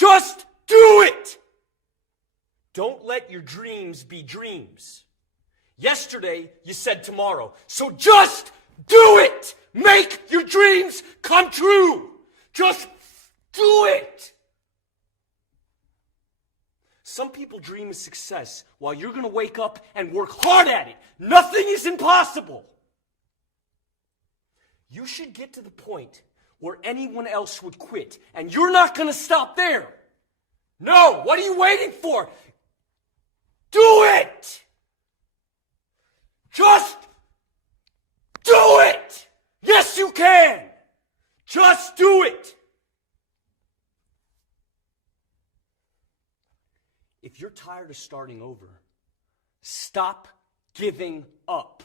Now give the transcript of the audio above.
Just do it! Don't let your dreams be dreams. Yesterday, you said tomorrow. So just do it! Make your dreams come true! Just do it! Some people dream of success while you're going to wake up and work hard at it. Nothing is impossible. You should get to the point where anyone else would quit, and you're not going to stop there. No, what are you waiting for? Do it! Just do it! Yes, you can! Just do it! If you're tired of starting over, stop giving up.